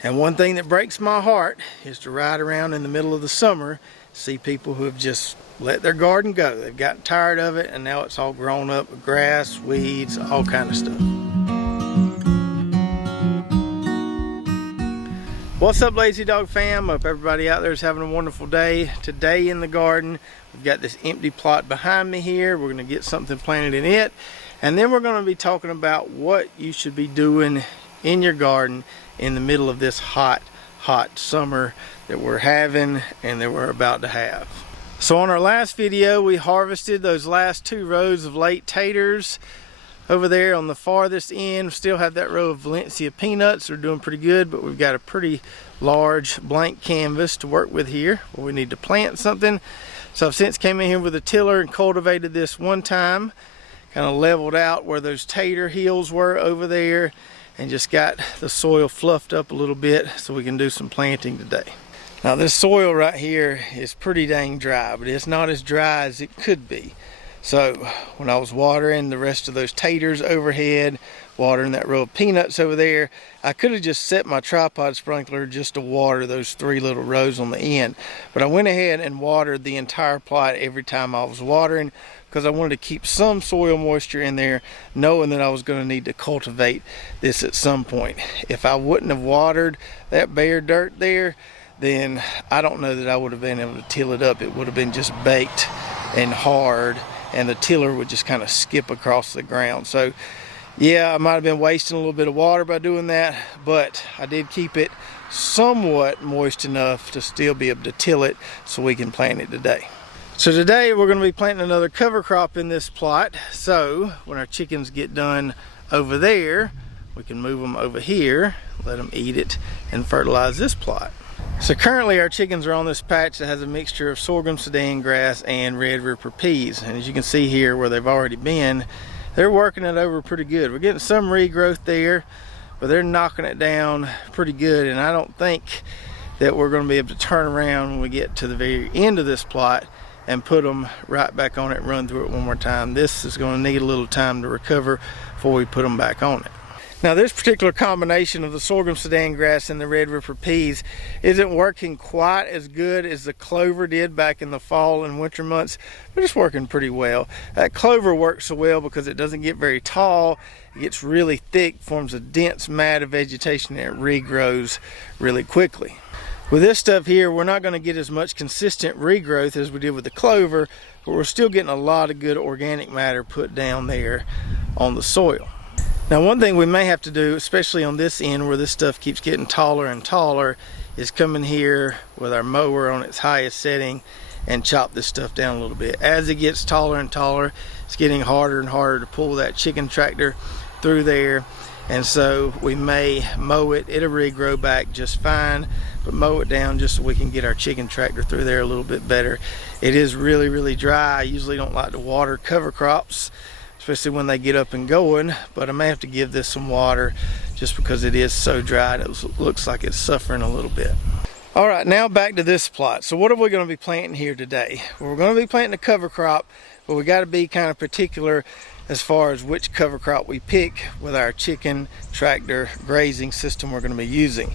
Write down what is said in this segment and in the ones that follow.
And one thing that breaks my heart is to ride around in the middle of the summer, see people who have just let their garden go. They've gotten tired of it and now it's all grown up with grass, weeds, all kind of stuff. What's up, Lazy Dog fam? Hope everybody out there is having a wonderful day. Today in the garden, we've got this empty plot behind me here. We're going to get something planted in it. And then we're going to be talking about what you should be doing in your garden in the middle of this hot summer that we're having and that we're about to have. So on our last video, we harvested those last 2 rows of late taters. Over there on the farthest end, still have that row of Valencia peanuts. They're doing pretty good, but we've got a pretty large blank canvas to work with here where we need to plant something. So I've since came in here with a tiller and cultivated this one time, kind of leveled out where those tater hills were over there, and just got the soil fluffed up a little bit so we can do some planting today. Now this soil right here is pretty dang dry, but it's not as dry as it could be. So when I was watering the rest of those taters overhead, watering that row of peanuts over there, I could have just set my tripod sprinkler just to water those 3 little rows on the end. But I went ahead and watered the entire plot every time I was watering because I wanted to keep some soil moisture in there, knowing that I was going to need to cultivate this at some point. If I wouldn't have watered that bare dirt there, then I don't know that I would have been able to till it up. It would have been just baked and hard, and the tiller would just kind of skip across the ground. So yeah, I might have been wasting a little bit of water by doing that, but I did keep it somewhat moist enough to still be able to till it so we can plant it today. So today we're going to be planting another cover crop in this plot, so when our chickens get done over there, we can move them over here, let them eat it, and fertilize this plot. So currently our chickens are on this patch that has a mixture of sorghum Sudan grass and red ripper peas. And as you can see here where they've already been, they're working it over pretty good. We're getting some regrowth there, but they're knocking it down pretty good. And I don't think that we're going to be able to turn around when we get to the very end of this plot and put them right back on it and run through it one more time. This is going to need a little time to recover before we put them back on it. Now this particular combination of the sorghum Sudan grass and the red ripper peas isn't working quite as good as the clover did back in the fall and winter months, but it's working pretty well. That clover works so well because it doesn't get very tall, it gets really thick, forms a dense mat of vegetation, and it regrows really quickly. With this stuff here, we're not going to get as much consistent regrowth as we did with the clover, but we're still getting a lot of good organic matter put down there on the soil. Now one thing we may have to do, especially on this end where this stuff keeps getting taller and taller, is come in here with our mower on its highest setting and chop this stuff down a little bit. As it gets taller and taller, it's getting harder and harder to pull that chicken tractor through there, and so we may mow it. It'll regrow back just fine, but mow it down just so we can get our chicken tractor through there a little bit better. It is really dry. I usually don't like to water cover crops, especially when they get up and going, but I may have to give this some water just because it is so dry. It looks like it's suffering a little bit. All right, now back to this plot. So what are we going to be planting here today? Well, we're going to be planting a cover crop, but we got to be kind of particular as far as which cover crop we pick with our chicken tractor grazing system we're going to be using.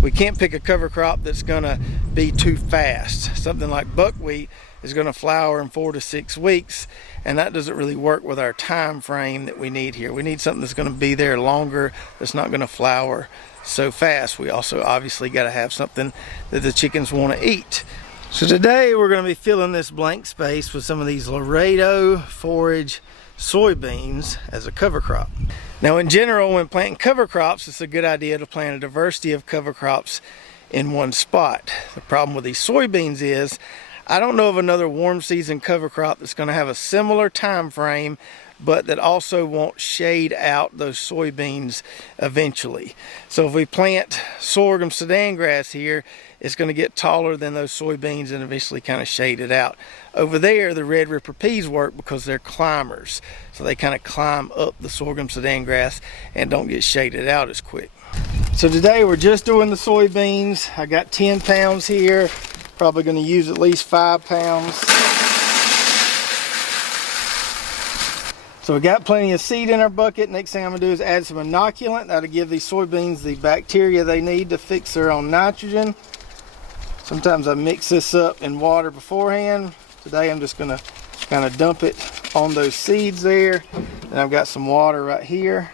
We can't pick a cover crop that's going to be too fast. Something like buckwheat is going to flower in 4 to 6 weeks, and that doesn't really work with our time frame that we need here. We need something that's going to be there longer, that's not going to flower so fast. We also obviously got to have something that the chickens want to eat. So today we're going to be filling this blank space with some of these Laredo Forage soybeans as a cover crop. Now in general, when planting cover crops, it's a good idea to plant a diversity of cover crops in one spot. The problem with these soybeans is I don't know of another warm season cover crop that's going to have a similar time frame, but that also won't shade out those soybeans eventually. So if we plant sorghum Sudan grass here, it's going to get taller than those soybeans and eventually kind of shade it out. Over there, the red ripper peas work because they're climbers. So they kind of climb up the sorghum Sudan grass and don't get shaded out as quick. So today we're just doing the soybeans. I got 10 pounds here. Probably going to use at least 5 pounds. So we got plenty of seed in our bucket. Next thing I'm gonna do is add some inoculant. That'll give these soybeans the bacteria they need to fix their own nitrogen. Sometimes I mix this up in water beforehand. Today I'm just gonna kind of dump it on those seeds there. And I've got some water right here.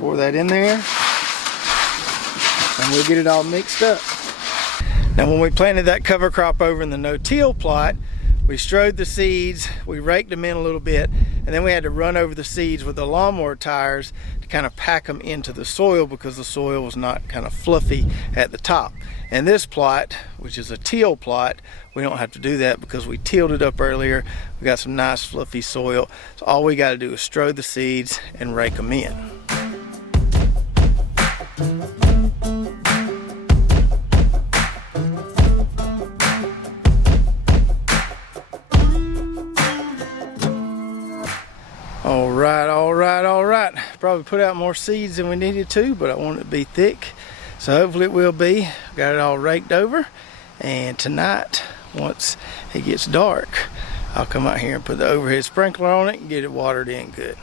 Pour that in there. And we'll get it all mixed up. Now when we planted that cover crop over in the no-till plot, we strode the seeds, we raked them in a little bit, and then we had to run over the seeds with the lawnmower tires to kind of pack them into the soil because the soil was not kind of fluffy at the top. And this plot, which is a till plot, we don't have to do that because we tilled it up earlier. We got some nice fluffy soil. So all we got to do is strode the seeds and rake them in. All right. Probably put out more seeds than we needed to, but I want it to be thick. So hopefully it will be. Got it all raked over. And tonight, once it gets dark, I'll come out here and put the overhead sprinkler on it and get it watered in good.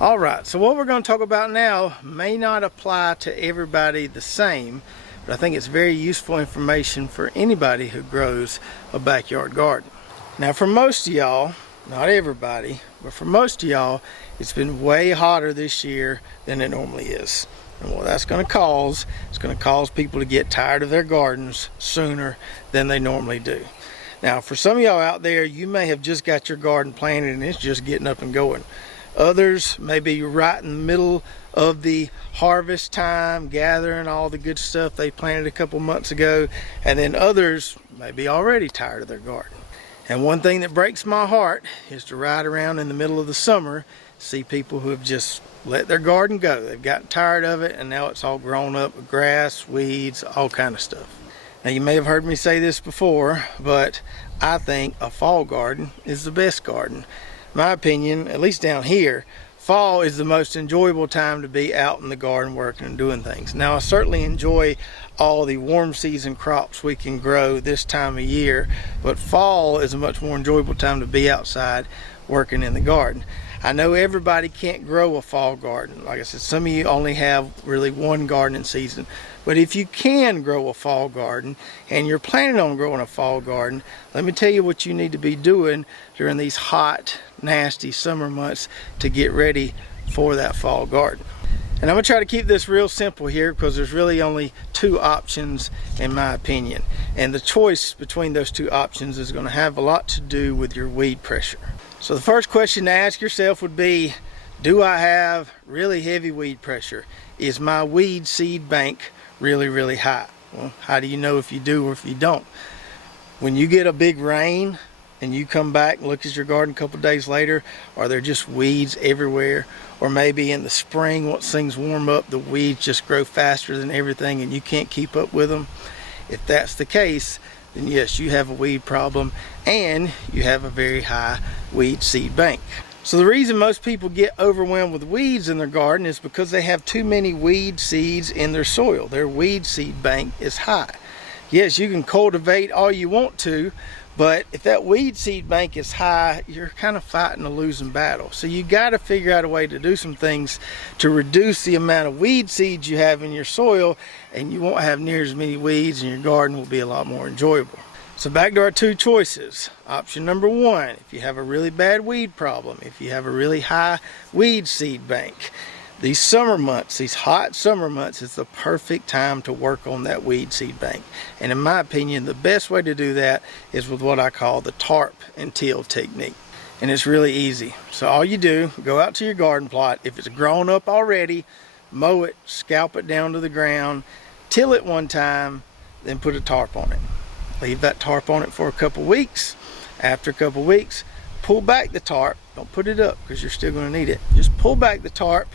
All right, so what we're going to talk about now may not apply to everybody the same, but I think it's very useful information for anybody who grows a backyard garden. Now for most of y'all, not everybody, but for most of y'all, it's been way hotter this year than it normally is. And what that's going to cause, it's going to cause people to get tired of their gardens sooner than they normally do. Now for some of y'all out there, you may have just got your garden planted and it's just getting up and going. Others may be right in the middle of the harvest time, gathering all the good stuff they planted a couple months ago, and then others may be already tired of their garden. And one thing that breaks my heart is to ride around in the middle of the summer, see people who have just let their garden go. They've gotten tired of it and now it's all grown up with grass, weeds, all kind of stuff. Now you may have heard me say this before, but I think a fall garden is the best garden. My opinion, at least down here, fall is the most enjoyable time to be out in the garden working and doing things. Now I certainly enjoy all the warm season crops we can grow this time of year, but fall is a much more enjoyable time to be outside working in the garden. I know everybody can't grow a fall garden. Like I said, some of you only have really one gardening season. But if you can grow a fall garden and you're planning on growing a fall garden, let me tell you what you need to be doing during these hot, nasty summer months to get ready for that fall garden. And I'm gonna try to keep this real simple here because there's really only two options in my opinion. And the choice between those two options is gonna have a lot to do with your weed pressure. So the first question to ask yourself would be, do I have really heavy weed pressure? Is my weed seed bank really, really high? Well, how do you know if you do or if you don't? When you get a big rain and you come back and look at your garden a couple days later, are there just weeds everywhere? Or maybe in the spring, once things warm up, the weeds just grow faster than everything and you can't keep up with them? If that's the case, then yes, you have a weed problem and you have a very high weed seed bank. So the reason most people get overwhelmed with weeds in their garden is because they have too many weed seeds in their soil. Their weed seed bank is high. Yes, you can cultivate all you want to, but if that weed seed bank is high, you're kind of fighting a losing battle. So you got to figure out a way to do some things to reduce the amount of weed seeds you have in your soil, and you won't have near as many weeds and your garden will be a lot more enjoyable. So back to our two choices. Option number one, if you have a really bad weed problem, if you have a really high weed seed bank, these summer months, these hot summer months, is the perfect time to work on that weed seed bank. And in my opinion, the best way to do that is with what I call the tarp and till technique. And it's really easy. So all you do, go out to your garden plot. If it's grown up already, mow it, scalp it down to the ground, till it one time, then put a tarp on it. Leave that tarp on it for a couple weeks. After a couple weeks, pull back the tarp. Don't put it up because you're still going to need it. Just pull back the tarp,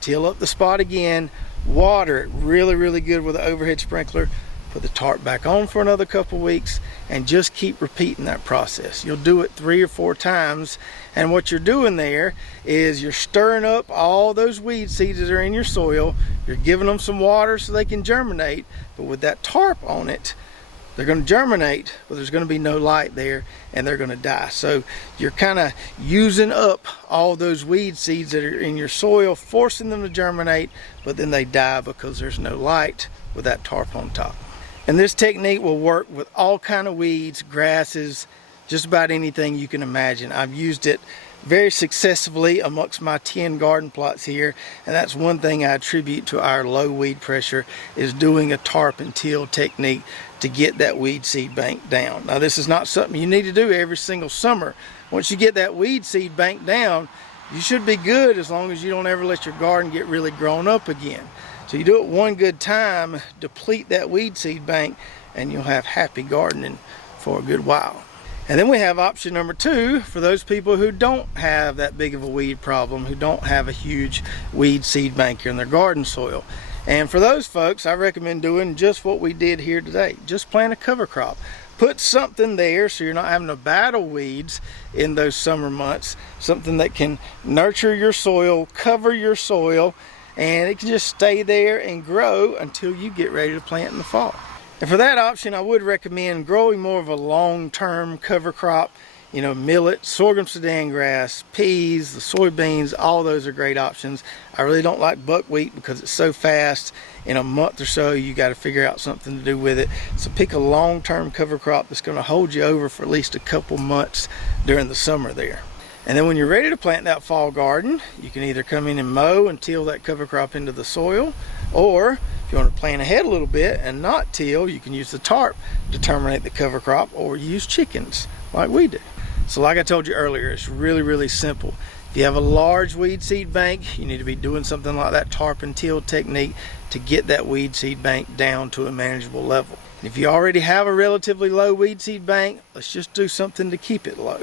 till up the spot again, water it really, really good with an overhead sprinkler, put the tarp back on for another couple weeks, and just keep repeating that process. You'll do it 3 or 4 times, and what you're doing there is you're stirring up all those weed seeds that are in your soil. You're giving them some water so they can germinate, but with that tarp on it, They're going to germinate, but there's going to be no light there, and they're going to die. So you're kind of using up all those weed seeds that are in your soil, forcing them to germinate, but then they die because there's no light with that tarp on top. And this technique will work with all kind of weeds, grasses, just about anything you can imagine. I've used it very successfully amongst my 10 garden plots here, and that's one thing I attribute to our low weed pressure, is doing a tarp and till technique to get that weed seed bank down. Now, this is not something you need to do every single summer. Once you get that weed seed bank down, you should be good, as long as you don't ever let your garden get really grown up again. So you do it one good time, deplete that weed seed bank, and you'll have happy gardening for a good while. And then we have option number 2 for those people who don't have that big of a weed problem, who don't have a huge weed seed bank in their garden soil. And for those folks, I recommend doing just what we did here today. Just plant a cover crop. Put something there so you're not having to battle weeds in those summer months. Something that can nurture your soil, cover your soil, and it can just stay there and grow until you get ready to plant in the fall. And for that option, I would recommend growing more of a long-term cover crop. You know, millet, sorghum sudan grass, peas, the soybeans, all those are great options. I really don't like buckwheat because it's so fast. In a month or so, you got to figure out something to do with it. So pick a long-term cover crop that's going to hold you over for at least a couple months during the summer there. And then when you're ready to plant that fall garden, you can either come in and mow and till that cover crop into the soil, or if you want to plan ahead a little bit and not till, you can use the tarp to terminate the cover crop, or use chickens like we do. So like I told you earlier, it's really simple. If you have a large weed seed bank, you need to be doing something like that tarp and till technique to get that weed seed bank down to a manageable level. And if you already have a relatively low weed seed bank, let's just do something to keep it low.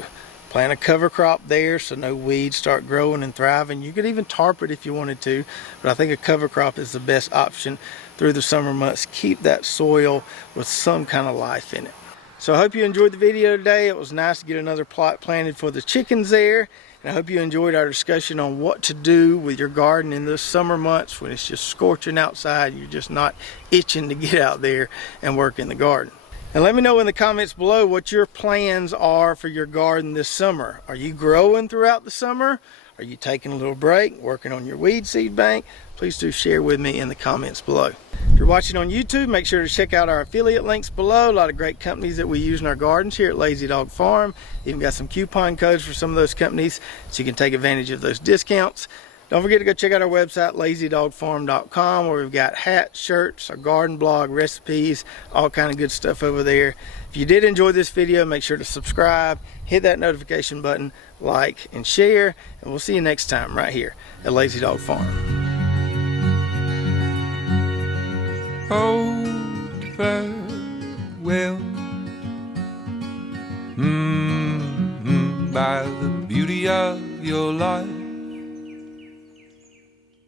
Plant a cover crop there so no weeds start growing and thriving. You could even tarp it if you wanted to, but I think a cover crop is the best option through the summer months. Keep that soil with some kind of life in it. So I hope you enjoyed the video today. It was nice to get another plot planted for the chickens there. And I hope you enjoyed our discussion on what to do with your garden in the summer months when it's just scorching outside. You're just not itching to get out there and work in the garden. And let me know in the comments below what your plans are for your garden this summer. Are you growing throughout the summer? Are you taking a little break, working on your weed seed bank? Please do share with me in the comments below. If you're watching on YouTube, make sure to check out our affiliate links below. A lot of great companies that we use in our gardens here at Lazy Dog Farm. Even got some coupon codes for some of those companies so you can take advantage of those discounts. Don't forget to go check out our website, lazydogfarm.com, where we've got hats, shirts, our garden blog, recipes, all kind of good stuff over there. If you did enjoy this video, make sure to subscribe, hit that notification button, like, and share, and we'll see you next time right here at Lazy Dog Farm. Oh, farewell, by the beauty of your life.